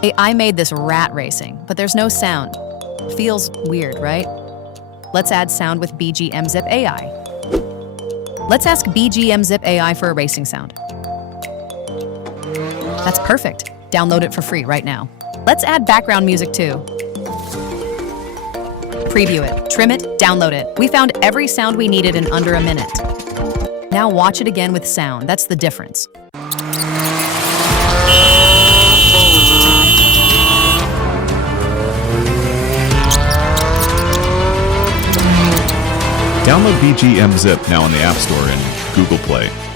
Hey, I made this rat racing, but there's no sound. Feels weird, right? Let's add sound with BGMZip AI. Let's ask BGMZip AI for a racing sound. That's perfect. Download it for free right now. Let's add background music too. Preview it, trim it, download it. We found every sound we needed in under a minute. Now watch it again with sound. That's the difference. Download BGMZip now on the App Store and Google Play.